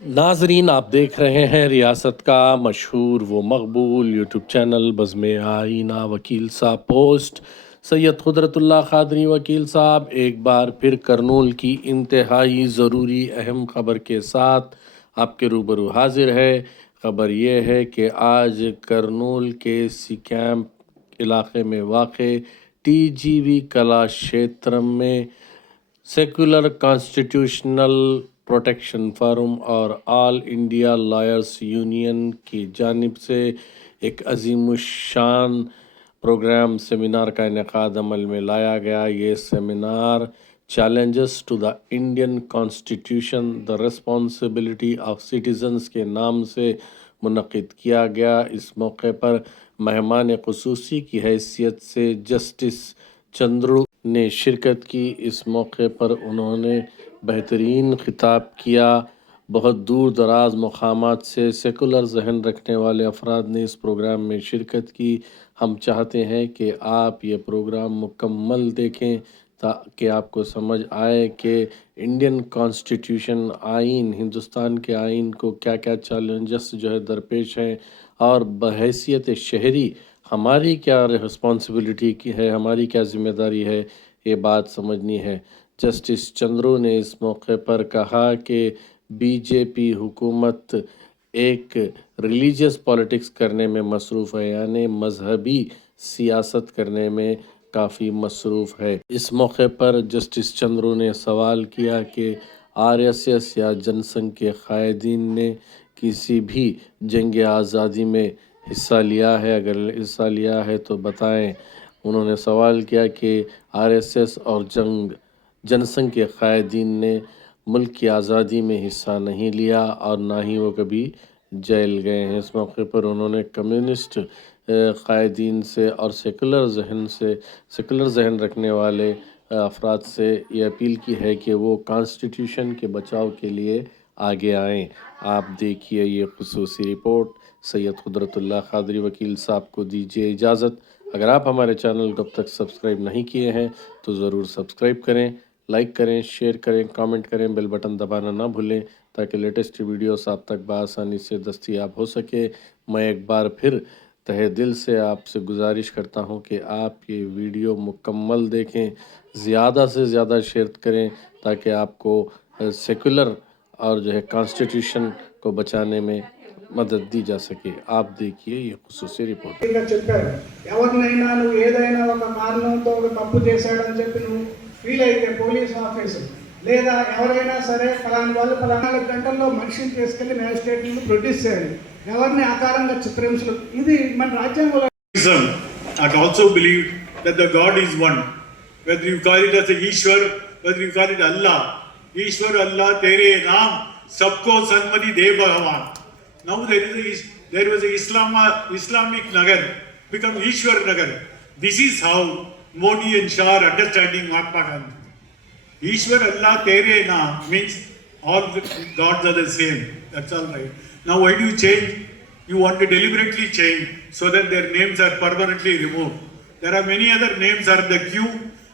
नाजरीन, आप देख रहे हैं रियासत का मशहूर व मकबूल यूट्यूब चैनल बज़्म आईना वकील साहब पोस्ट। सैयद कुदरतुल्लाह क़ादरी वकील साहब एक बार फिर करनूल की इंतहाई ज़रूरी अहम ख़बर के साथ आपके रूबरू हाजिर है। ख़बर ये है कि आज करनूल के सी कैंप इलाके में वाक़ TGV कला क्षेत्र में सेकुलर कॉन्स्टिट्यूशनल प्रोटेक्शन फोरम और ऑल इंडिया लॉयर्स यूनियन की जानिब से एक अजीमुशान प्रोग्राम सेमिनार का इनेकाद अमल में लाया गया। ये seminar challenges to the Indian constitution the responsibility of citizens के नाम से मुनक़िद किया गया। इस मौके पर मेहमान ख़ुसूसी की हैसियत से जस्टिस चंद्रू ने शिरकत की। इस मौके पर उन्होंने बेहतरीन खिताब किया। बहुत दूर दराज मकामात से सेकुलर जहन रखने वाले अफराद ने इस प्रोग्राम में शिरकत की। हम चाहते हैं कि आप ये प्रोग्राम मुकम्मल देखें ताकि आपको समझ आए कि इंडियन कॉन्स्टिट्यूशन आइन, हिंदुस्तान के आइन को क्या क्या चैलेंजेस जो है दरपेश हैं और बहैसियत शहरी हमारी क्या रिस्पॉन्सिबिलिटी की है, हमारी क्या ज़िम्मेदारी है, ये बात समझनी है। जस्टिस चंद्रू ने इस मौके पर कहा कि बीजेपी हुकूमत एक रिलीजियस पॉलिटिक्स करने में मसरूफ़ है, यानी मजहबी सियासत करने में काफ़ी मसरूफ़ है। इस मौके पर जस्टिस चंद्रू ने सवाल किया कि RSS या जनसंघ के कायदीन ने किसी भी जंग आज़ादी में हिस्सा लिया है, अगर हिस्सा लिया है तो बताएं। उन्होंने सवाल किया कि RSS और जनसंघ के कायदीन ने मुल्क की आज़ादी में हिस्सा नहीं लिया और ना ही वो कभी जेल गए हैं। इस मौके पर उन्होंने कम्युनिस्ट कायदीन से और सेकुलर जहन रखने वाले अफराद से ये अपील की है कि वो कॉन्स्टिट्यूशन के बचाव के लिए आगे आएँ। आप देखिए ये खुसूसी रिपोर्ट। सैयद कुदरतुल्लाह क़ादरी वकील साहब को दीजिए इजाज़त। अगर आप हमारे चैनल को अब तक सब्सक्राइब नहीं किए हैं तो ज़रूर सब्सक्राइब करें, लाइक करें, शेयर करें, कमेंट करें, बेल बटन दबाना ना भूलें ताकि लेटेस्ट वीडियोस आप तक बआसानी से दस्तयाब हो सके। मैं एक बार फिर तहे दिल से आपसे गुजारिश करता हूं कि आप ये वीडियो मुकम्मल देखें, ज़्यादा से ज़्यादा शेयर करें ताकि आपको सेकुलर और जो है कॉन्स्टिट्यूशन को बचाने में मदद दी जा सके। आप देखिए ये खुसूसी रिपोर्ट। చెప్పారు ఎవరినైనా నువ్వు ఏదైనా ఒక కారణంతో ఒక తప్పు చేశాడని చెప్పి నువ్వు ఫీల్ అయితే పోలీస్ ఆఫీసర్ లేదా ఎవరైనా సరే ఫలానా వాళ్ళు 4 గంటల్లో మనిషిని తీసుకెళ్లి మ్యాజిస్ట్రేట్ నుండి ప్రొడ్యూస్ చేయాలి, ఎవరిని ఆకారంగా చిత్రహింసలు. ఇది మన రాజ్యాంగంలో. I also believe that the God is one, whether you call it as a Ishwar, whether you call it Allah. Ishwar Allah tere naam sabko sanmati de bhagavan. Now there was a Islamic Nagar become Ishwar Nagar. This is how Modi and Shah are understanding Mahatma Gandhi. Ishwar Allah tere naam means all the gods are the same. That's all right. Now why do you change? You want to deliberately change so that their names are permanently removed. There are many other names are the queue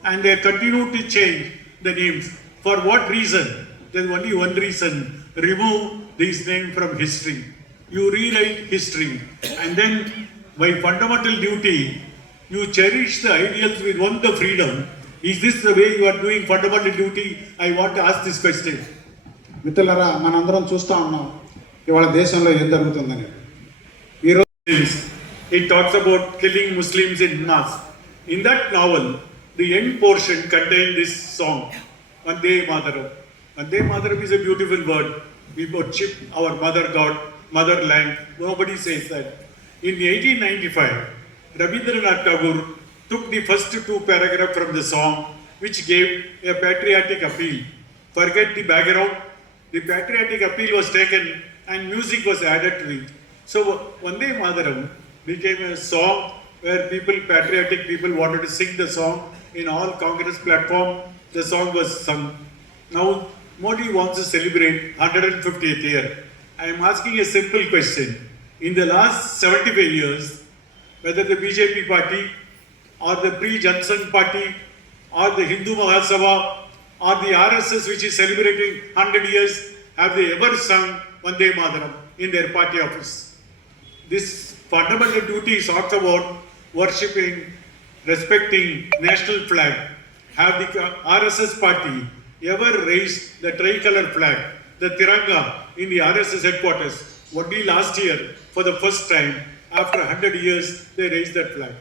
and they continue to change the names. For what reason? There's only one reason. Remove these names from history. You rewrite history and then by fundamental duty you cherish the ideals we want the freedom. Is this the way you are doing fundamental duty? I want to ask this question. మిత్రులారా, మనందరం చూస్తూ ఉన్నాం ఇవాళ దేశంలో ఏం జరుగుతుందని. It talks about killing Muslims in mass. In that novel, the end portion contained this song, Vande Mataram. Vande Mataram is a beautiful word. We worship our mother God, motherland. Nobody says that. In 1895, Rabindranath Tagore took the first 2 paragraphs from the song, which gave a patriotic appeal. Forget the background. The patriotic appeal was taken and music was added to it. So Vande Mataram became a song where patriotic people wanted to sing the song. In all Congress platform, the song was sung. Now Modi wants to celebrate 150th year. I am asking a simple question. In the last 75 years, whether the BJP party or the pre-Jansan party or the Hindu Mahasabha or the RSS which is celebrating 100 years, have they ever sung Vande Mataram in their party office. This fundamental duty talks about worshipping, respecting national flag. Have the RSS party ever raised the tricolor flag, the Tiranga, in the RSS headquarters? Only last year, for the first time, after 100 years, they raised that flag.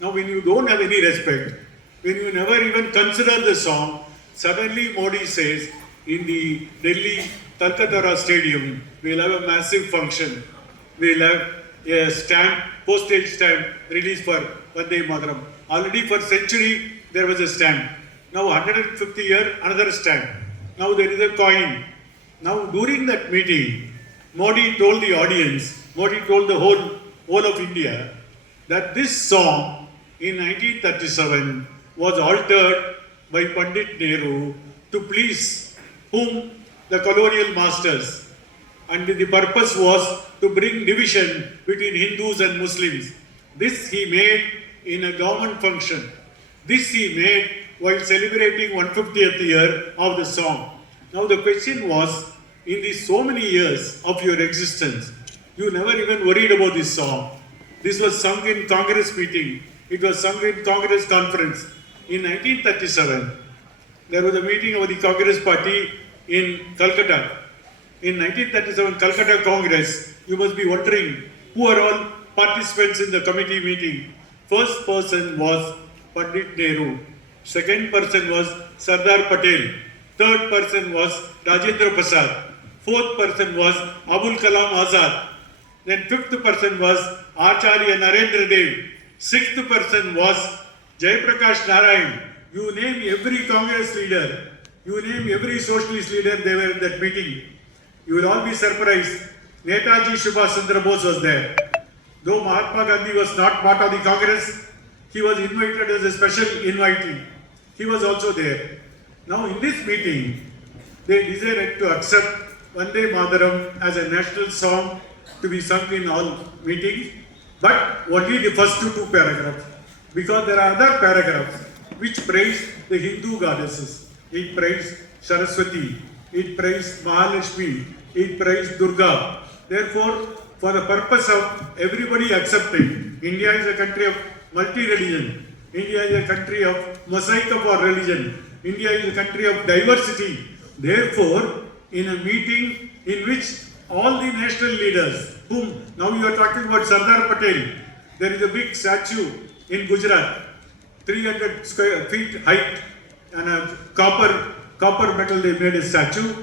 Now, when you don't have any respect, when you never even consider the song, suddenly Modi says, in the Delhi Talkatara Stadium, we'll have a massive function. We'll have a stamp, postage stamp released for Vande Mataram. Already for century, there was a stamp. Now 150 year, another stamp. Now there is a coin. Now during that meeting, Modi told the audience, Modi told the whole of India, that this song in 1937 was altered by Pandit Nehru to please whom? The colonial masters. And the purpose was to bring division between Hindus and Muslims. This he made in a government function. This he made while celebrating 150th year of the song. Now the question was, in these so many years of your existence, you never even worried about this song. This was sung in Congress meeting. It was sung in Congress conference. In 1937, there was a meeting of the Congress party in Calcutta. In 1937 Calcutta Congress, you must be wondering who are all participants in the committee meeting. First person was Pandit Nehru. Second person was Sardar Patel. Third person was Rajendra Prasad. Fourth person was Abul Kalam Azad. Then fifth person was Acharya Narendra Dev. Sixth person was Jayaprakash Narayan. You name every Congress leader, you name every socialist leader, they were in that meeting. You will all be surprised. Netaji Subhash Chandra Bose was there. Though Mahatma Gandhi was not part of the Congress, he was invited as a special invitee. He was also there. Now in this meeting, they decided to accept Vande Mataram as a national song to be sung in all meetings, but only the first two paragraphs. Because there are other paragraphs which praise the Hindu goddesses. It praised Saraswati, it praised Mahalakshmi, it praised Durga. Therefore, for the purpose of everybody accepting, India is a country of multi-religion. India is a country of mosaic of our religion. India is a country of diversity. Therefore, in a meeting in which all the national leaders, whom now you are talking about Sardar Patel, there is a big statue in Gujarat, 300 square feet height, and a copper metal they made a statue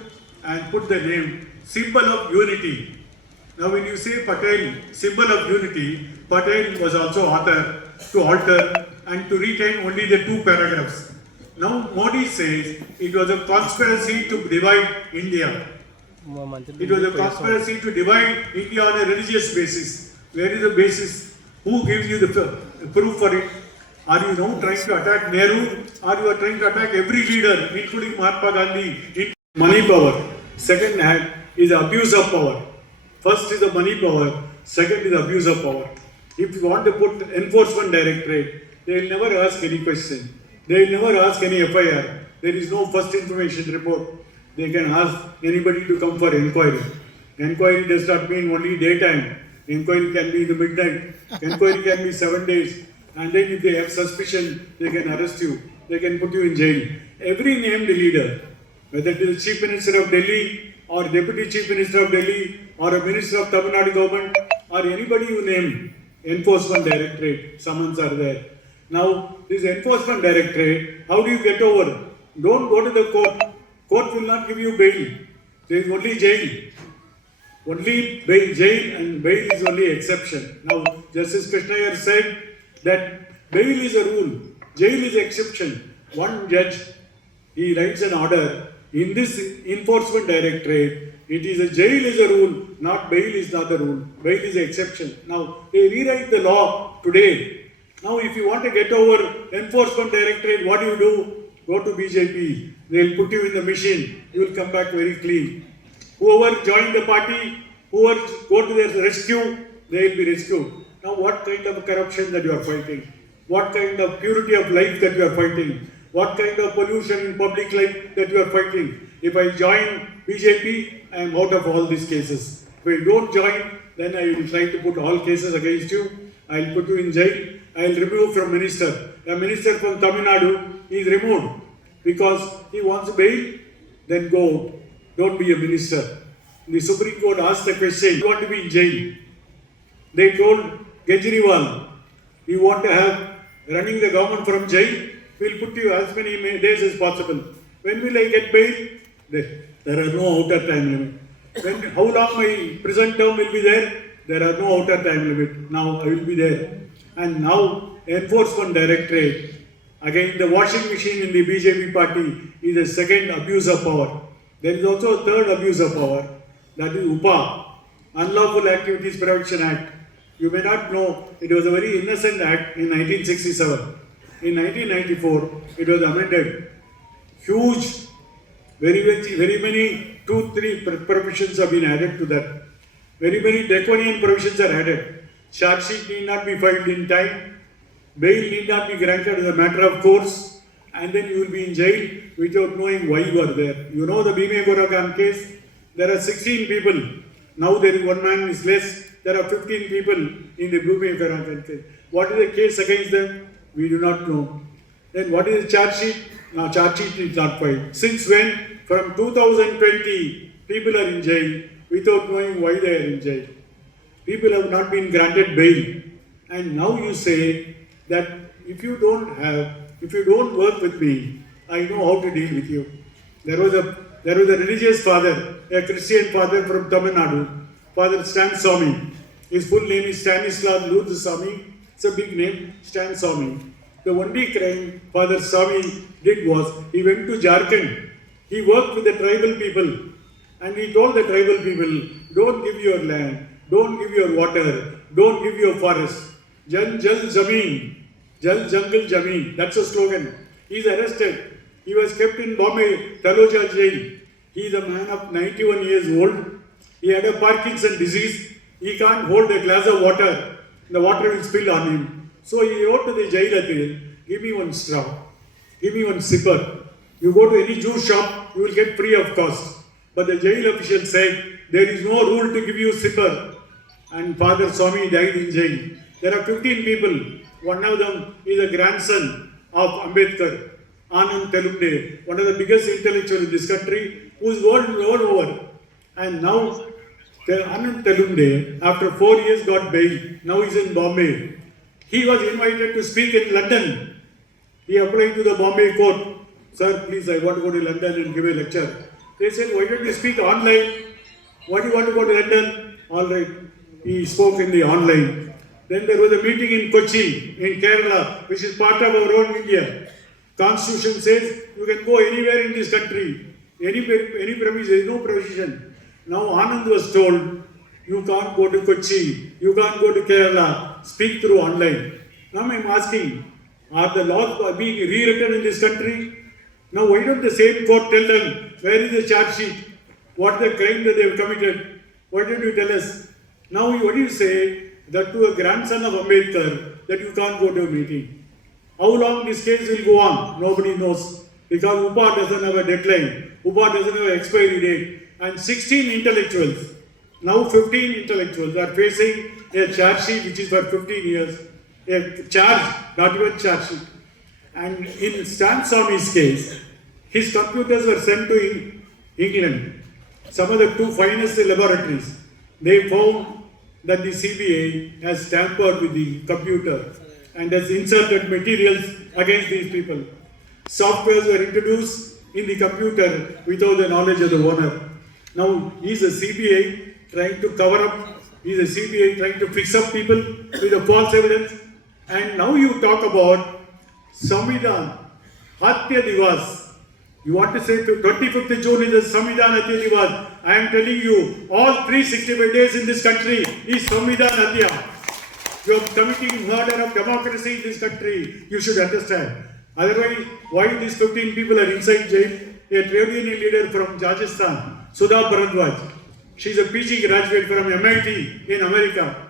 and put the name, symbol of unity. Now when you say Patel, symbol of unity, Patel was also author to alter and to retain only the two paragraphs. Now Modi says it was a conspiracy to divide India. It was a conspiracy to divide India on a religious basis. Where is the basis? Who gives you the proof for it? Are you now trying to attack Nehru, or you are trying to attack every leader, including Mahatma Gandhi? Money power. Second hand is abuse of power. First is the money power. Second is abuse of power. If you want to put enforcement directorate, they will never ask any question. They will never ask any FIR. There is no first information report. They can ask anybody to come for inquiry. Inquiry does not mean only daytime. Inquiry can be in the midnight. Inquiry can be 7 days. And then if they have suspicion, they can arrest you. They can put you in jail. Every named leader, whether it is the Chief Minister of Delhi or Deputy Chief Minister of Delhi or a Minister of Tamil Nadu government or anybody you name, Enforcement Directorate, summons are there. Now, this Enforcement Directorate, how do you get over? Don't go to the court. Court will not give you bail. There is only jail. Only bail, jail and bail is only exception. Now, Justice Krishnaiyer said that bail is a rule, jail is exception. One judge, he writes an order. In this Enforcement Directorate, it is a jail is a rule, not bail is not the rule. Bail is an exception. Now, they rewrite the law today. Now, if you want to get over Enforcement Directorate, what do you do? Go to BJP. They will put you in the machine. You will come back very clean. Whoever joined the party, whoever go to their rescue, they will be rescued. Now, what kind of corruption that you are fighting? What kind of purity of life that you are fighting? What kind of pollution in public life that you are fighting? If I join BJP, I am out of all these cases. If you don't join, then I will try to put all cases against you. I will put you in jail. I will remove from minister. A minister from Tamil Nadu is removed because he wants bail. Then go. Don't be a minister. The Supreme Court asked the question, you want to be in jail? They told Kejriwal, you want to have running the government from jail? We'll put you as many days as possible. When will I get bail? There are no outer time limit. How long my prison term will be there? There are no outer time limit. Now I will be there. And now Enforcement Directorate, again the washing machine in the BJP party is a second abuse of power. There is also a third abuse of power, that is UPA, Unlawful Activities Prevention Act. You may not know, it was a very innocent act in 1967. In 1994, it was amended. Huge, very many, 2-3 provisions have been added to that. Very many draconian provisions are added. Charge sheet need not be filed in time. Bail need not be granted as a matter of course. And then you will be in jail without knowing why you are there. You know the Bhime Gorakan case? There are 16 people. Now there is one man is less. There are 15 people in the Bhime Gorakan case. What is the case against them? We do not know. Then what is the charge sheet? Now charge sheet is not filed. Since when? From 2020, people are in jail without knowing why they are in jail. People have not been granted bail. And now you say that if you don't work with me, I know how to deal with you. There was a religious father, a Christian father from Tamil Nadu, Father Stan Swami. His full name is Stanislav Luther Swami. It's a big name, Stan Swami. The only crime Father Swami did was, he went to Jharkhand. He worked with the tribal people. And he told the tribal people, don't give your land, don't give your water, don't give your forest. Jal Jal Zameen, Jal Jungle Jameen. That's a slogan. He is arrested. He was kept in Bombay, Taloja jail. He is a man of 91 years old. He had a Parkinson disease. He can't hold a glass of water. The water will spill on him. So he wrote to the jailer, give me one straw. Give me one sipper. You go to any juice shop, you will get free of cost. But the jail official said, there is no rule to give you sipper. And Father Swami died in jail. There are 15 people. One of them is a grandson of Ambedkar, Anand Telumde, one of the biggest intellectuals in this country, who is world over. And now, Anand Telumde, after 4 years, got bail. Now he is in Bombay. He was invited to speak in London. He applied to the Bombay court. Sir, please, I want to go to London and give a lecture. They said, why don't you speak online? Why do you want to go to London? All right. He spoke in the online. Then there was a meeting in Kochi, in Kerala, which is part of our own India. Constitution says you can go anywhere in this country. Any provision, there is no provision. Now Anand was told, you can't go to Kochi, you can't go to Kerala, speak through online. Now I am asking, are the laws being rewritten in this country? Now why don't the same court tell them, where is the charge sheet? What the crime that they have committed? Why don't you tell us? Now what do you say that to a grandson of Ambedkar that you can't go to a meeting? How long this case will go on? Nobody knows. Because UPA doesn't have a deadline. UPA doesn't have an expiry date. And 16 intellectuals, now 15 intellectuals are facing a charge sheet which is for 15 years. A charge, not even charge sheet. And in Stan Swami's case, his computers were sent to England. Some of the 2 finest laboratories. They found that the CBI has tampered with the computer and has inserted materials against these people. Softwares were introduced in the computer without the knowledge of the owner. Now, he's a CBI trying to cover up, he's a CBI trying to fix up people with a false evidence. And now you talk about Samvidhan, Hatya Divas. You want to say 25th June is a Samvidhan Hatya Divas. I am telling you, all 365 days in this country is Samvidhan Hatya. You are committing murder of democracy in this country. You should understand. Otherwise, why these 15 people are inside jail? A trade union leader from Rajasthan, Sudha Bharadwaj. She is a PG graduate from MIT in America.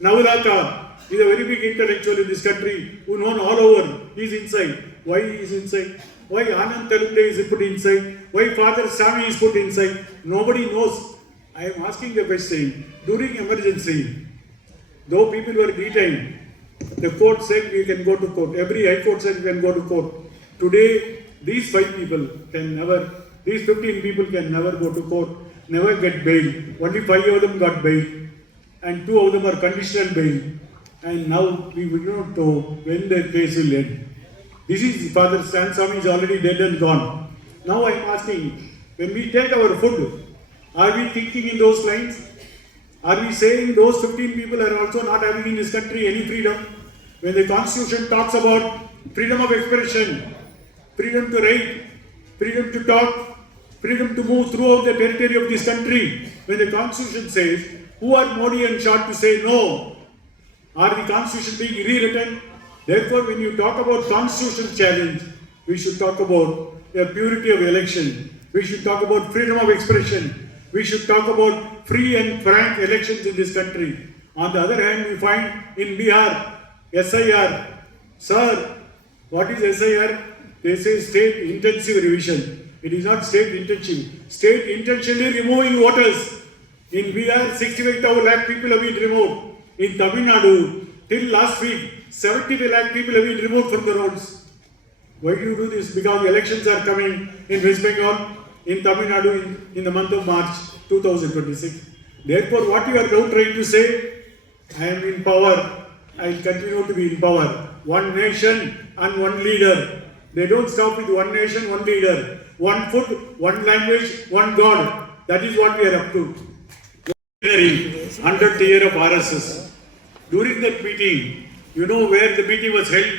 Naulata is a very big intellectual in this country who known all over. He is inside. Why he is inside? Why Anand Talunde is put inside? Why Father Sami is put inside? Nobody knows. I am asking the question. During emergency, though people were detained, the court said we can go to court. Every high court said we can go to court. Today, these 5 people can never, these 15 people can never go to court, never get bail. Only 5 of them got bail, and 2 of them are conditional bail. And now we do not know when the case will end. This is Father Stan Swami is already dead and gone. Now I am asking, when we take our food, are we thinking in those lines? Are we saying those 15 people are also not having in this country any freedom? When the Constitution talks about freedom of expression, freedom to write, freedom to talk, freedom to move throughout the territory of this country, when the Constitution says, who are Modi and Shah to say no? Are the Constitution being rewritten? Therefore, when you talk about constitutional challenge, we should talk about the purity of election. We should talk about freedom of expression. We should talk about free and frank elections in this country. On the other hand, we find in Bihar, SIR. Sir, what is SIR? They say state intensive revision. It is not state intensive. State intentionally removing voters. In Bihar, 65 lakh people have been removed. In Tamil Nadu, till last week, 75 lakh people have been removed from the roads. Why do you do this? Because elections are coming in West Bengal, in Tamil Nadu in the month of March 2026. Therefore, what you are now trying to say, I am in power, I will continue to be in power. One nation and one leader. They don't stop with one nation, one leader. One food, one language, one God. That is what we are up to. 100th year of RSS. During that meeting, you know where the meeting was held?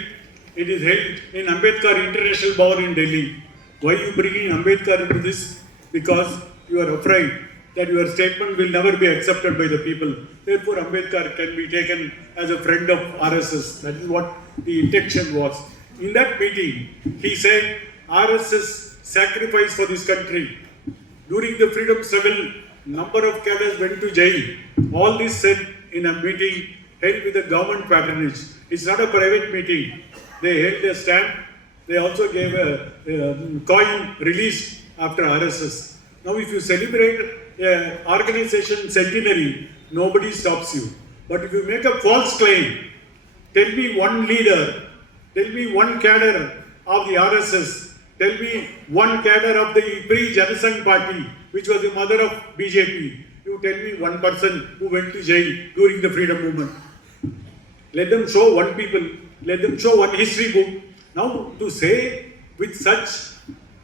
It is held in Ambedkar International Bhavan in Delhi. Why are you bringing Ambedkar into this? Because you are afraid that your statement will never be accepted by the people. Therefore, Ambedkar can be taken as a friend of RSS. That is what the intention was. In that meeting, he said, RSS sacrifice for this country. During the freedom struggle, number of cadres went to jail. All this said in a meeting held with the government patronage. It's not a private meeting. They held a stamp. They also gave a coin release after RSS. Now, if you celebrate an organization centenary, nobody stops you. But if you make a false claim, tell me one leader, tell me one cadre of the RSS, tell me one cadre of the pre-Janasangh party, which was the mother of BJP. You tell me one person who went to jail during the freedom movement. Let them show one people, let them show one history book. Now to say with such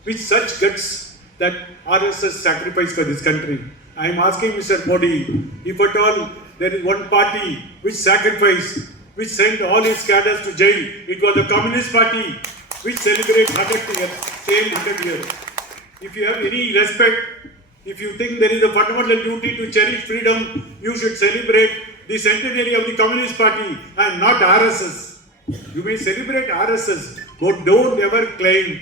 guts that RSS sacrificed for this country. I am asking Mr. Modi, if at all there is one party which sacrificed, which sent all its cadres to jail, it was the Communist Party which celebrates 100 years, same 100 years. If you have any respect, if you think there is a fundamental duty to cherish freedom, you should celebrate the centenary of the Communist Party and not RSS. You may celebrate RSS, but don't ever claim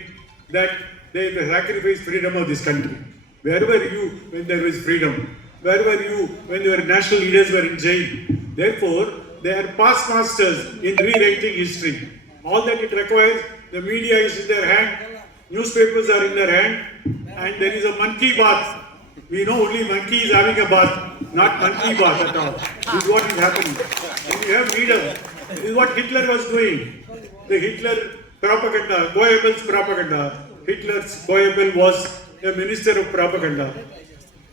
that they sacrificed freedom of this country. Where were you when there was freedom? Where were you when your national leaders were in jail? Therefore, they are past masters in rewriting history. All that it requires, the media is in their hand, newspapers are in their hand, and there is a monkey bath. We know only monkey is having a bath, not monkey bath at all. This is what is happening. And we have freedom. This is what Hitler was doing. The Hitler propaganda, Goebbels propaganda. Hitler's Goebbels was a minister of propaganda.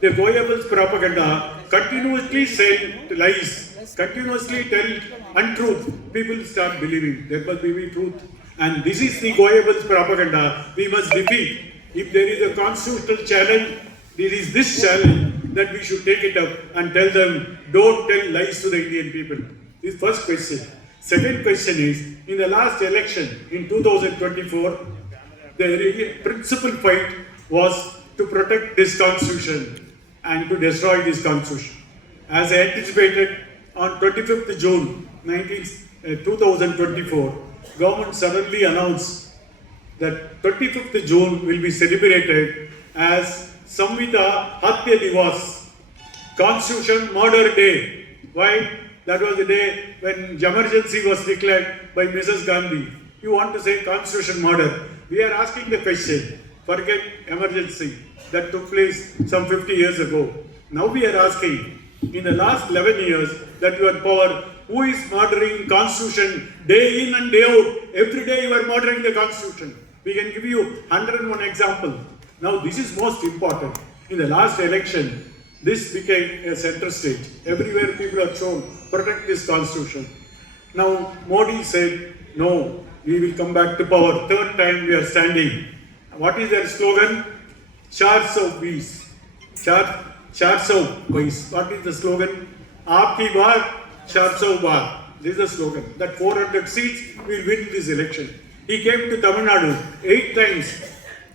The Goebbels propaganda continuously said lies, continuously tell untruth. People start believing there must be truth. And this is the Goebbels propaganda we must defeat. If there is a constitutional challenge, there is this challenge that we should take it up and tell them, don't tell lies to the Indian people. This is first question. Second question is, in the last election in 2024, the principal fight was to protect this constitution and to destroy this constitution. As anticipated, on 25th June 2024, government suddenly announced that 25th June will be celebrated as Samvita Hatya Divas, Constitution Murder Day. Why? That was the day when emergency was declared by Mrs. Gandhi. You want to say Constitution murder. We are asking the question, forget emergency that took place some 50 years ago. Now we are asking, in the last 11 years that you are in power, who is murdering Constitution day in and day out? Every day you are murdering the Constitution. We can give you 101 examples. Now this is most important. In the last election, this became a center stage. Everywhere people are shown, protect this Constitution. Now Modi said, no, we will come back to power. Third time we are standing. What is their slogan? 420. 420. What is the slogan? Aapki baar, 400 baar. This is the slogan. That 400 seats will win this election. He came to Tamil Nadu 8 times.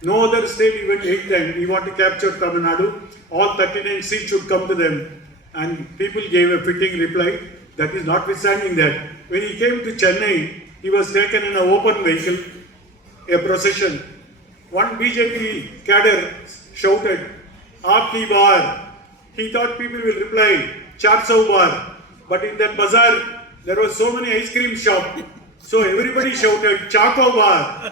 No other state he went 8 times. We want to capture Tamil Nadu. All 39 seats should come to them. And people gave a fitting reply. That is notwithstanding that. When he came to Chennai, he was taken in an open vehicle, a procession. One BJP cadre shouted, Aapki baar. He thought people will reply, 400 baar. But in that bazaar, there were so many ice cream shops. So everybody shouted, Chaco bar.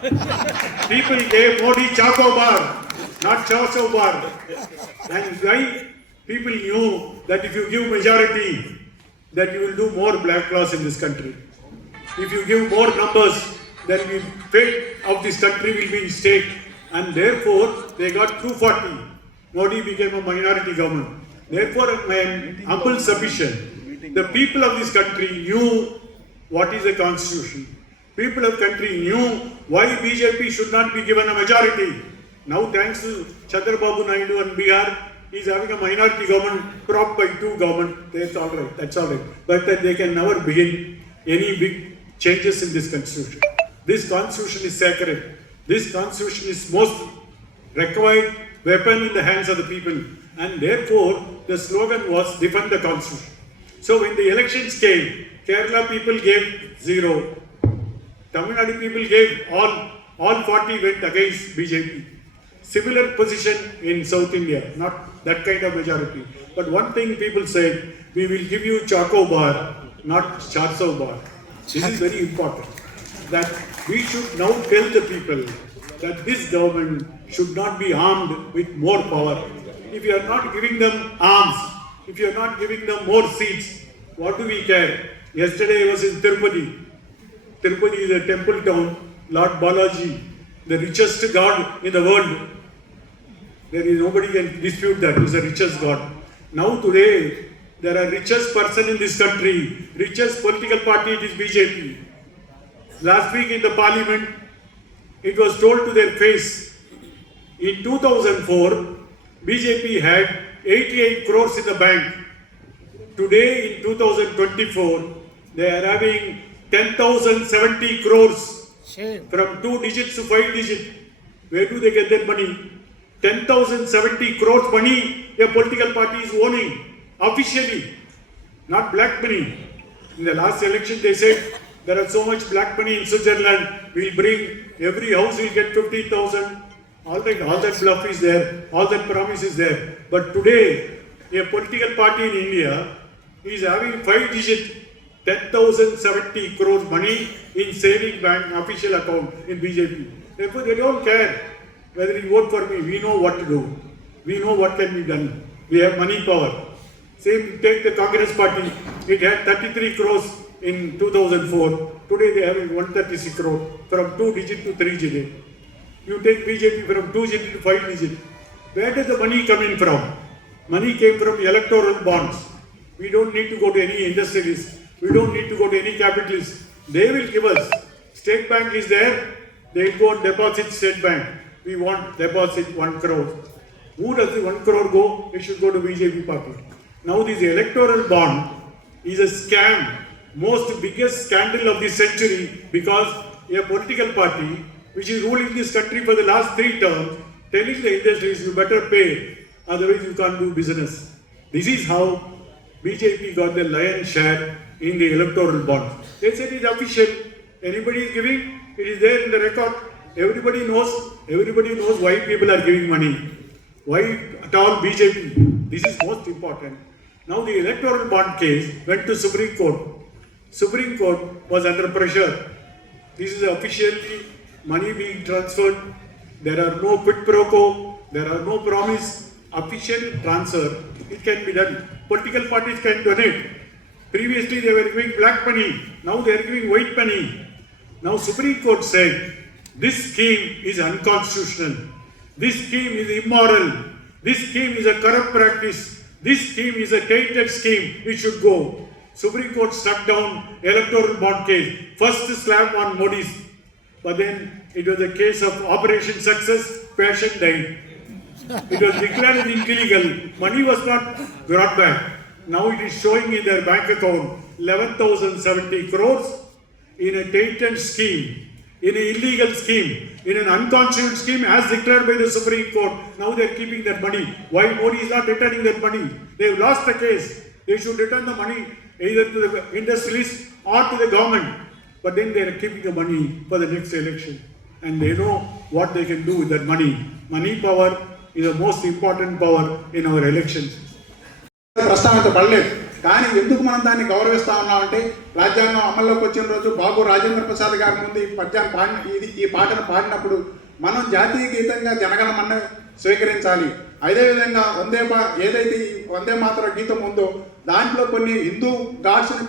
People gave Modi Chaco bar, not 400 bar. And why? People knew that if you give majority, that you will do more black laws in this country. If you give more numbers, then the fate of this country will be in stake. And therefore, they got 240. Modi became a minority government. Therefore, I am humble submission. The people of this country knew what is a constitution. People of country knew why BJP should not be given a majority. Now, thanks to Chandrababu Naidu and Bihar, he is having a minority government propped by 2 government. That's all right. That's all right. But they can never begin any big changes in this constitution. This constitution is sacred. This constitution is most required weapon in the hands of the people. And therefore, the slogan was defend the constitution. So when the elections came, Kerala people gave 0. Tamil Nadu people gave all 40 went against BJP. Similar position in South India, not that kind of majority. But one thing people said, we will give you Chaco bar, not 400 bar. This is very important. That we should now tell the people that this government should not be armed with more power. If you are not giving them arms, if you are not giving them more seats, what do we care? Yesterday I was in Tirupati. Tirupati is a temple town. Lord Balaji, the richest god in the world. There is nobody can dispute that. He is the richest god. Now today, there are richest person in this country, richest political party, it is BJP. Last week in the parliament, it was told to their face, in 2004, BJP had 88 crores in the bank. Today in 2024, they are having 10,070 crores. From 2 digits to 5 digits. Where do they get that money? 10,070 crores money a political party is owning officially, not black money. In the last election they said there are so much black money in Switzerland, we'll bring, every house will get 50,000. All that bluff is there, all that promise is there. But today, a political party in India is having 5 digit 10,070 crores money in saving bank official account in BJP. Therefore, they don't care whether you vote for me. We know what to do. We know what can be done. We have money power. Same, take the Congress party. It had 33 crores in 2004. Today they have 136 crores from 2 digit to 3 digit. You take BJP from 2 digit to 5 digit. Where does the money come in from? Money came from electoral bonds. We don't need to go to any industrialist. We don't need to go to any capitalist. They will give us. State Bank is there. They will go and deposit State Bank. We want deposit 1 crore. Who does the 1 crore go? It should go to BJP party. Now this electoral bond is a scam. Most biggest scandal of this century, because a political party which is ruling this country for the last 3 terms telling the industries you better pay, otherwise you can't do business. This is how BJP got the lion's share in the electoral bond. They said it is official. Anybody is giving, it is there in the record. Everybody knows why people are giving money. Why at all BJP? This is most important. Now the electoral bond case went to Supreme Court. Supreme Court was under pressure. This is officially money being transferred. There are no quid pro quo, there are no promise, official transfer. It can be done. Political parties can donate. Previously they were giving black money, now they are giving white money. Now Supreme Court said this scheme is unconstitutional, this scheme is immoral, this scheme is a corrupt practice, this scheme is a tainted scheme, it should go. Supreme Court struck down electoral bond case, first slap on Modi's, but then it was a case of Operation Success, patient died. It was declared illegal, money was not brought back. Now it is showing in their bank account 11,070 crores in a tainted scheme, in an illegal scheme, in an unconstitutional scheme as declared by the Supreme Court. Now they are keeping that money. Why Modi is not returning that money? They have lost the case. They should return the money either to the industrialists or to the government. But then they are keeping the money for the next election. And they know what they can do with that money. Money power is the most important power in our elections. ప్రస్తావించబడలేదు. కానీ ఎందుకు మనం దాన్ని గౌరవిస్తా ఉన్నామంటే రాజ్యాంగం అమల్లోకి వచ్చిన రోజు బాబు రాజేంద్ర ప్రసాద్ గారి ముందు ఈ పద్యాన్ని ఈ పాటను పాడినప్పుడు మనం జాతీయ గీతంగా జనగణమన్న స్వీకరించాలి. అదేవిధంగా ఏదైతే ఈ వందే మాతర గీతం ఉందో దాంట్లో కొన్ని హిందూ గాడ్స్ని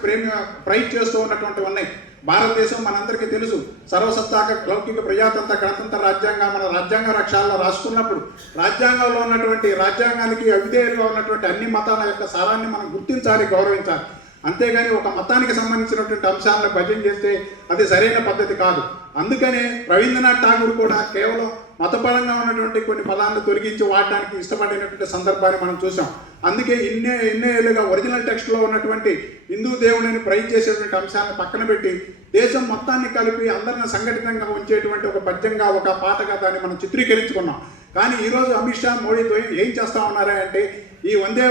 ప్రైజ్ చేస్తూ ఉన్నటువంటి ఉన్నాయి. భారతదేశం మనందరికీ తెలుసు, సర్వసత్తాక లౌకిక ప్రజాతంత్ర గణతంత్ర రాజ్యాంగం మన రాజ్యాంగ రక్షాల్లో రాసుకున్నప్పుడు రాజ్యాంగంలో ఉన్నటువంటి రాజ్యాంగానికి అవిధేయులుగా ఉన్నటువంటి అన్ని మతాల యొక్క సారాన్ని మనం గుర్తించాలి, గౌరవించాలి. అంతేగాని ఒక మతానికి సంబంధించినటువంటి అంశాలను భజన చేస్తే అది సరైన పద్ధతి కాదు. అందుకనే రవీంద్రనాథ్ ఠాగూర్ కూడా కేవలం మతపరంగా ఉన్నటువంటి కొన్ని పదాలను తొలగించి వాడడానికి ఇష్టపడినటువంటి సందర్భాన్ని మనం చూసాం. అందుకే ఎన్నో ఏళ్ళుగా ఒరిజినల్ టెక్స్ట్లో ఉన్నటువంటి హిందూ దేవుడిని ప్రైజ్ చేసేటువంటి అంశాలను పక్కన పెట్టి దేశం మొత్తాన్ని కలిపి అందరిని సంఘటితంగా ఉంచేటువంటి ఒక పద్యంగా ఒక పాటగా దాన్ని మనం చిత్రీకరించుకున్నాం. కానీ ఈరోజు అమిత్ షా మోడీతో ఏం చేస్తూ ఉన్నారా అంటే ఈ వందే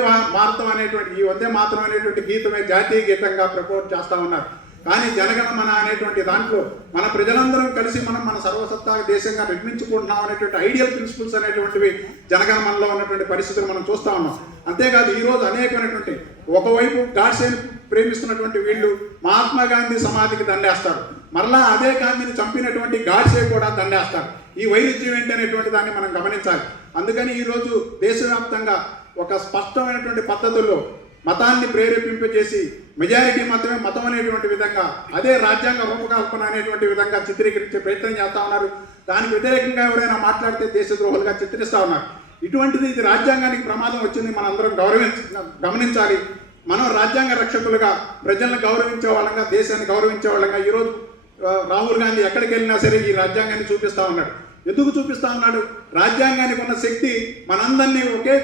మాతరం అనేటువంటి గీతమే జాతీయ గీతంగా ప్రపోజ్ చేస్తూ ఉన్నారు. కానీ జనగణమన అనేటువంటి దాంట్లో మన ప్రజలందరం కలిసి మన సర్వసత్తా దేశంగా నిర్మించుకుంటున్నాం అనేటువంటి ఐడియల్ ప్రిన్సిపల్స్ అనేటువంటివి జనగణమనలో ఉన్నటువంటి పరిస్థితులు మనం చూస్తూ ఉన్నాం. అంతేకాదు ఈరోజు అనేకమైనటువంటి ఒకవైపు గాడ్సేని ప్రేమిస్తున్నటువంటి వీళ్ళు మహాత్మా గాంధీ సమాధికి దండేస్తారు, మరలా అదే గాంధీని చంపినటువంటి గాడ్సే కూడా దండేస్తారు. ఈ వైరుధ్యం ఏంటి అనేటువంటి దాన్ని మనం గమనించాలి. అందుకని ఈరోజు దేశవ్యాప్తంగా ఒక స్పష్టమైనటువంటి పద్ధతుల్లో మతాన్ని ప్రేరేపింపజేసి మెజారిటీ మతమే మతం అనేటువంటి విధంగా అదే రాజ్యాంగ రూపకల్పన అనేటువంటి విధంగా చిత్రీకరించే ప్రయత్నం చేస్తూ ఉన్నారు. దానికి వ్యతిరేకంగా ఎవరైనా మాట్లాడితే దేశద్రోహులుగా చిత్రిస్తూ ఉన్నారు. ఇటువంటిది ఇది రాజ్యాంగానికి ప్రమాదం వచ్చింది, మనం అందరం గమనించాలి. మనం రాజ్యాంగ రక్షకులుగా ప్రజలను గౌరవించే వాళ్ళంగా దేశాన్ని గౌరవించే వాళ్ళంగా ఈరోజు రాహుల్ గాంధీ ఎక్కడికి వెళ్ళినా సరే ఈ రాజ్యాంగాన్ని చూపిస్తూ ఉన్నాడు. ఎందుకు చూపిస్తా ఉన్నాడు? రాజ్యాంగానికి ఉన్న శక్తి మనందరినీ ఒకే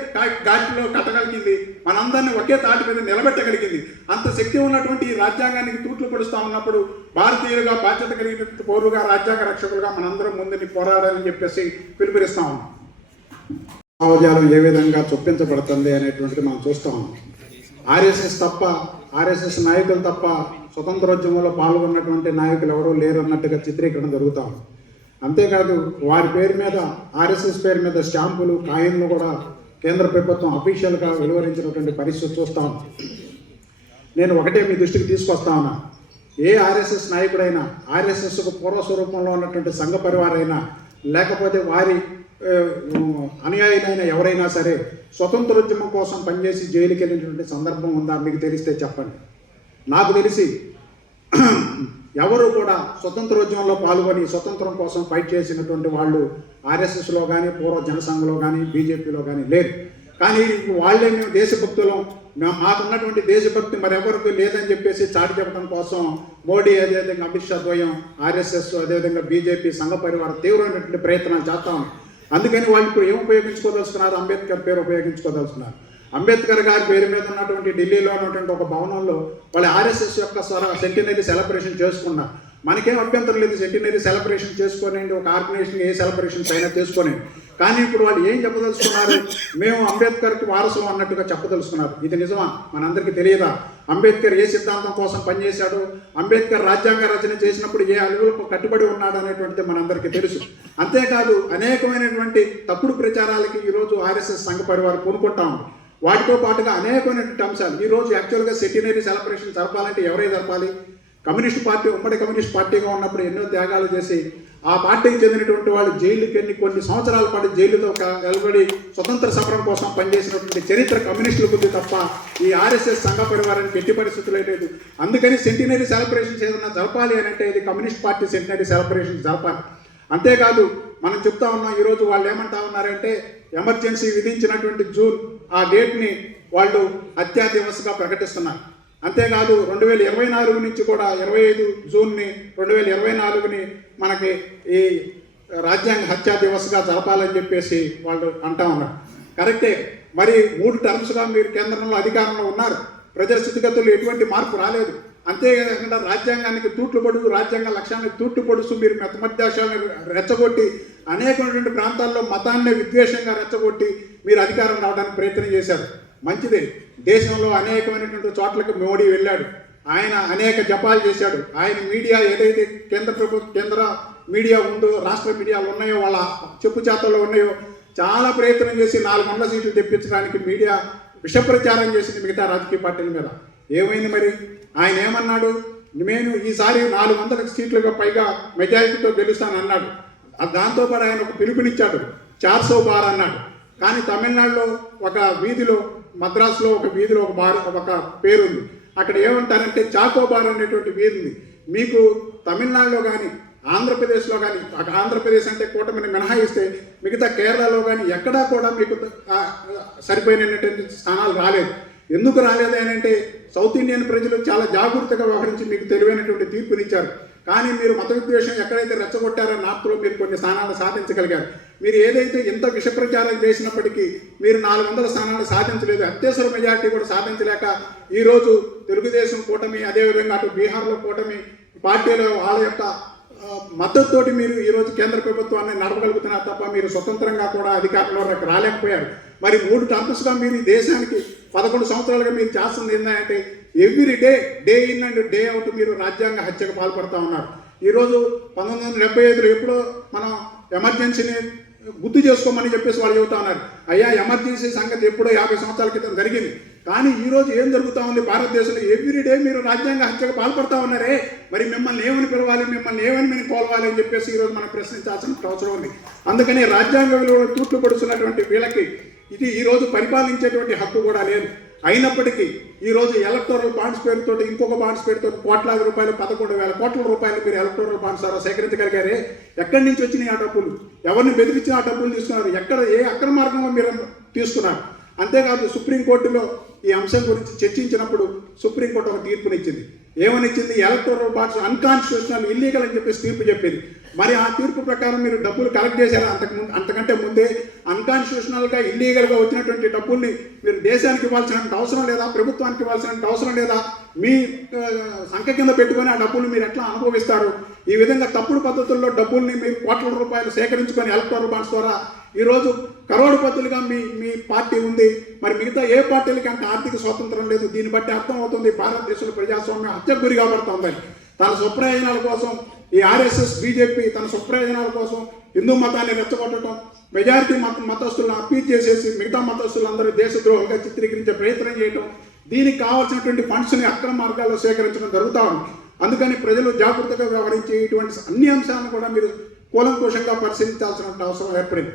ఘాటిలో కట్టగలిగింది, మనందరినీ ఒకే తాటి మీద నిలబెట్టగలిగింది. అంత శక్తి ఉన్నటువంటి ఈ రాజ్యాంగానికి తూట్లు పడుస్తూ ఉన్నప్పుడు భారతీయులుగా బాధ్యత కలిగిన పౌరులుగా రాజ్యాంగ రక్షకులుగా మనందరం ముందుని పోరాడాలని చెప్పేసి పిలుపునిస్తా ఉన్నాం. భావజాలం ఏ విధంగా చొప్పించబడుతుంది అనేటువంటిది మనం చూస్తూ ఉన్నాం. ఆర్ఎస్ఎస్ నాయకులు తప్ప స్వతంత్రోద్యమంలో పాల్గొన్నటువంటి నాయకులు ఎవరూ లేరు అన్నట్టుగా చిత్రీకరణ జరుగుతూ ఉంది. అంతేకాదు వారి పేరు మీద ఆర్ఎస్ఎస్ పేరు మీద స్టాంపులు కాయిన్లు కూడా కేంద్ర ప్రభుత్వం అఫీషియల్గా వెలువరించినటువంటి పరిస్థితి చూస్తా ఉన్నాం. నేను ఒకటే మీ దృష్టికి తీసుకొస్తా ఉన్నా, ఏ ఆర్ఎస్ఎస్ నాయకుడైనా ఆర్ఎస్ఎస్కు పూర్వస్వరూపంలో ఉన్నటువంటి సంఘ పరివారైనా లేకపోతే వారి అనుయాయులైన ఎవరైనా సరే స్వతంత్రోద్యమం కోసం పనిచేసి జైలుకి వెళ్ళినటువంటి సందర్భం ఉందా? మీకు తెలిస్తే చెప్పండి. నాకు తెలిసి ఎవరు కూడా స్వతంత్రోద్యమంలో పాల్గొని స్వతంత్రం కోసం ఫైట్ చేసినటువంటి వాళ్ళు ఆర్ఎస్ఎస్లో కానీ పూర్వ జనసంఘంలో కానీ బీజేపీలో కానీ లేరు. కానీ వాళ్ళే మేము దేశభక్తులం, మాకున్నటువంటి దేశభక్తి మరెవరికి లేదని చెప్పేసి చాటి చెప్పడం కోసం మోడీ అదేవిధంగా అమిత్ షా ద్వయం ఆర్ఎస్ఎస్ అదేవిధంగా బీజేపీ సంఘ పరివారం తీవ్రమైనటువంటి ప్రయత్నాలు చేస్తాం. అందుకని వాళ్ళు ఇప్పుడు ఏం ఉపయోగించుకోదలుచుకున్నారు? అంబేద్కర్ పేరు ఉపయోగించుకోదలుచుకున్నారు. అంబేద్కర్ గారి పేరు మీద ఉన్నటువంటి ఢిల్లీలో ఉన్నటువంటి ఒక భవనంలో వాళ్ళు ఆర్ఎస్ఎస్ యొక్క సెంటినరీ సెలబ్రేషన్ చేసుకున్నారు. మనకేం అభ్యంతరం లేదు, సెంటినరీ సెలబ్రేషన్ చేసుకోనండి, ఒక ఆర్గనైజేషన్ ఏ సెలబ్రేషన్స్ అయినా చేసుకోనండి. కానీ ఇప్పుడు వాళ్ళు ఏం చెప్పదలుచుకున్నారు? మేము అంబేద్కర్కి వారసులు అన్నట్టుగా చెప్పదలుచుకున్నారు. ఇది నిజమా? మనందరికీ తెలియదా? అంబేద్కర్ ఏ సిద్ధాంతం కోసం పనిచేశాడు, అంబేద్కర్ రాజ్యాంగ రచన చేసినప్పుడు ఏ అలుగులకు కట్టుబడి ఉన్నాడు అనేటువంటిది మనందరికీ తెలుసు. అంతేకాదు అనేకమైనటువంటి తప్పుడు ప్రచారాలకి ఈరోజు ఆర్ఎస్ఎస్ సంఘ పరివారం కొనుక్కుంటాం. వాటితో పాటుగా అనేకమైనటువంటి అంశాలు ఈరోజు యాక్చువల్గా సెంటినరీ సెలబ్రేషన్ జరపాలంటే ఎవరై జరపాలి? కమ్యూనిస్ట్ పార్టీ ఉమ్మడి కమ్యూనిస్ట్ పార్టీగా ఉన్నప్పుడు ఎన్నో త్యాగాలు చేసి ఆ పార్టీకి చెందినటువంటి వాళ్ళు జైలుకి వెళ్ళి కొన్ని సంవత్సరాల పాటు జైలుతో వెలువడి స్వతంత్ర సమరం కోసం పనిచేసినటువంటి చరిత్ర కమ్యూనిస్టులకు ఉంది తప్ప ఈ ఆర్ఎస్ఎస్ సంఘ పరివారానికి ఎట్టి పరిస్థితులు లేదు. అందుకని సెంటినరీ సెలబ్రేషన్స్ ఏదైనా జరపాలి అని అంటే ఇది కమ్యూనిస్ట్ పార్టీ సెంటినరీ సెలబ్రేషన్స్ జరపాలి. అంతేకాదు మనం చెప్తా ఉన్నాం, ఈరోజు వాళ్ళు ఏమంటా ఉన్నారంటే ఎమర్జెన్సీ విధించినటువంటి జూన్ ఆ డేట్ని వాళ్ళు హత్యా దివస్గా ప్రకటిస్తున్నారు. అంతేకాదు 2024 నుంచి కూడా 25 జూన్ని 2024ని మనకి ఈ రాజ్యాంగ హత్యా దివస్గా జరపాలని చెప్పేసి వాళ్ళు అంటా ఉన్నారు. కరెక్టే, మరి 3 టర్మ్స్గా మీరు కేంద్రంలో అధికారంలో ఉన్నారు, ప్రజల స్థితిగతుల్లో ఎటువంటి మార్పు రాలేదు. అంతేకాకుండా రాజ్యాంగానికి తూట్లు పొడుస్తూ, రాజ్యాంగ లక్ష్యాన్ని తూట్లు పొడుస్తూ మీరు మతమధ్యాశాలను రెచ్చగొట్టి అనేకమైనటువంటి ప్రాంతాల్లో మతాన్ని విద్వేషంగా రెచ్చగొట్టి మీరు అధికారం రావడానికి ప్రయత్నం చేశారు. మంచిదే, దేశంలో అనేకమైనటువంటి చోట్లకి మోడీ వెళ్ళాడు, ఆయన అనేక జపాలు చేశాడు. ఆయన మీడియా ఏదైతే కేంద్ర మీడియా ఉందో, రాష్ట్ర మీడియాలు ఉన్నాయో, వాళ్ళ చెప్పు చేతల్లో ఉన్నాయో చాలా ప్రయత్నం చేసి 400 సీట్లు తెప్పించడానికి మీడియా విషప్రచారం చేసింది మిగతా రాజకీయ పార్టీల మీద. ఏమైంది మరి? ఆయన ఏమన్నాడు? నేను ఈసారి 400 సీట్లుగా పైగా మెజారిటీతో గెలుస్తానన్నాడు. దాంతోపాటు ఆయన ఒక పిలుపునిచ్చాడు, 400 బార్ అన్నాడు. కానీ తమిళనాడులో ఒక వీధిలో, మద్రాసులో ఒక వీధిలో ఒక పేరుంది, అక్కడ ఏమంటారంటే చాకోబార్ అనేటువంటి వీరుంది. మీకు తమిళనాడులో కానీ ఆంధ్రప్రదేశ్లో కానీ, ఆంధ్రప్రదేశ్ అంటే కూటమిని మినహాయిస్తే మిగతా కేరళలో కానీ ఎక్కడా కూడా మీకు సరిపోయినటువంటి స్థానాలు రాలేదు. ఎందుకు రాలేదు అని అంటే సౌత్ ఇండియన్ ప్రజలు చాలా జాగృతిగా వ్యవహరించి మీకు తెలివైనటువంటి తీర్పునిచ్చారు. కానీ మీరు మత విద్వేషం ఎక్కడైతే రెచ్చగొట్టారో నార్త్లో మీరు కొన్ని స్థానాలు సాధించగలిగారు. మీరు ఏదైతే ఇంత విష ప్రచారం చేసినప్పటికీ మీరు 400 స్థానాలు సాధించలేదు, అత్యవసర మెజార్టీ కూడా సాధించలేక ఈరోజు తెలుగుదేశం కూటమి, అదేవిధంగా అటు బీహార్లో కూటమి పార్టీలో వాళ్ళ యొక్క మద్దతుతోటి మీరు ఈరోజు కేంద్ర ప్రభుత్వాన్ని నడపగలుగుతున్నారు తప్ప మీరు స్వతంత్రంగా కూడా అధికారంలో రాలేకపోయారు. మరి 3 టర్మ్స్గా మీరు ఈ దేశానికి 11 సంవత్సరాలుగా మీరు చేస్తుంది ఏంటంటే every day in and day out మీరు రాజ్యాంగ హత్యకు పాల్పడుతూ ఉన్నారు. ఈరోజు 1975లో ఎప్పుడో మనం ఎమర్జెన్సీని గుర్తు చేసుకోమని చెప్పేసి వాళ్ళు చెబుతా ఉన్నారు. అయ్యా, ఎమర్జెన్సీ సంగతి ఎప్పుడో 50 సంవత్సరాల క్రితం జరిగింది. కానీ ఈరోజు ఏం జరుగుతూ ఉంది భారతదేశంలో? ఎవ్రీ డే మీరు రాజ్యాంగ హత్యకు పాల్పడుతూ ఉన్నారే, మరి మిమ్మల్ని ఏమని పిలవాలి, మిమ్మల్ని ఏమని మేము కోల్వాలి అని చెప్పేసి ఈరోజు మనం ప్రశ్నించాల్సిన అవసరం ఉంది. అందుకని రాజ్యాంగ విలువలు తూట్లు పడుతున్నటువంటి వీళ్ళకి ఇది ఈరోజు పరిపాలించేటువంటి హక్కు కూడా లేదు. అయినప్పటికీ ఈరోజు ఎలక్టోరల్ బాండ్స్ పేరుతో, ఇంకొక బాండ్స్ పేరుతో కోట్లాది రూపాయలు, 11,000 కోట్ల రూపాయలు మీరు ఎలక్టోరల్ బాండ్స్ ద్వారా సేకరించగలిగారే. ఎక్కడి నుంచి వచ్చినాయి ఆ డబ్బులు? ఎవరిని బెదిరించి ఆ డబ్బులు తీసుకున్నారు? ఎక్కడ ఏ అక్రమ మార్గంలో మీరు తీసుకున్నారు? అంతేకాదు సుప్రీంకోర్టులో ఈ అంశం గురించి చర్చించినప్పుడు సుప్రీంకోర్టు ఒక తీర్పునిచ్చింది. ఏమనిచ్చింది? ఎలక్టోరల్ బాండ్స్ అన్కాన్స్టిట్యూషనల్, ఇల్లీగల్ అని చెప్పేసి తీర్పు చెప్పింది. మరి ఆ తీర్పు ప్రకారం మీరు డబ్బులు కలెక్ట్ చేశారా? అంతకంటే ముందే అన్కాన్స్టిట్యూషనల్గా, ఇల్లీగల్గా వచ్చినటువంటి డబ్బుల్ని మీరు దేశానికి ఇవ్వాల్సిన అవసరం లేదా? ప్రభుత్వానికి ఇవ్వాల్సిన అవసరం లేదా? మీ సంఖ్య కింద పెట్టుకొని ఆ డబ్బులు మీరు ఎట్లా అనుభవిస్తారు? ఈ విధంగా తప్పుడు పద్ధతుల్లో డబ్బుల్ని మీరు కోట్ల రూపాయలు సేకరించుకొని ఎలక్టోరల్ బాండ్స్ ద్వారా ఈరోజు కరోడుపతులుగా మీ పార్టీ ఉంది. మరి మిగతా ఏ పార్టీలకి అంత ఆర్థిక స్వాతంత్రం లేదు. దీన్ని బట్టి అర్థం అవుతుంది భారతదేశంలో ప్రజాస్వామ్యం హత్యకు గురి కాబడుతుందని. తన స్వప్రయోజనాల కోసం ఈ ఆర్ఎస్ఎస్, బీజేపీ తన స్వప్రయోజనాల కోసం హిందూ మతాన్ని రెచ్చగొట్టడం, మెజారిటీ మతస్థులను అప్పీల్ చేసేసి మిగతా మతస్థులందరూ దేశద్రోహంగా చిత్రీకరించే ప్రయత్నం చేయడం, దీనికి కావాల్సినటువంటి ఫండ్స్ని అక్రమ మార్గాల్లో సేకరించడం జరుగుతూ ఉంది. అందుకని ప్రజలు జాగ్రత్తగా వ్యవహరించే ఇటువంటి అన్ని అంశాలను కూడా మీరు కూలంకుషంగా పరిశీలించాల్సిన అవసరం ఏర్పడింది.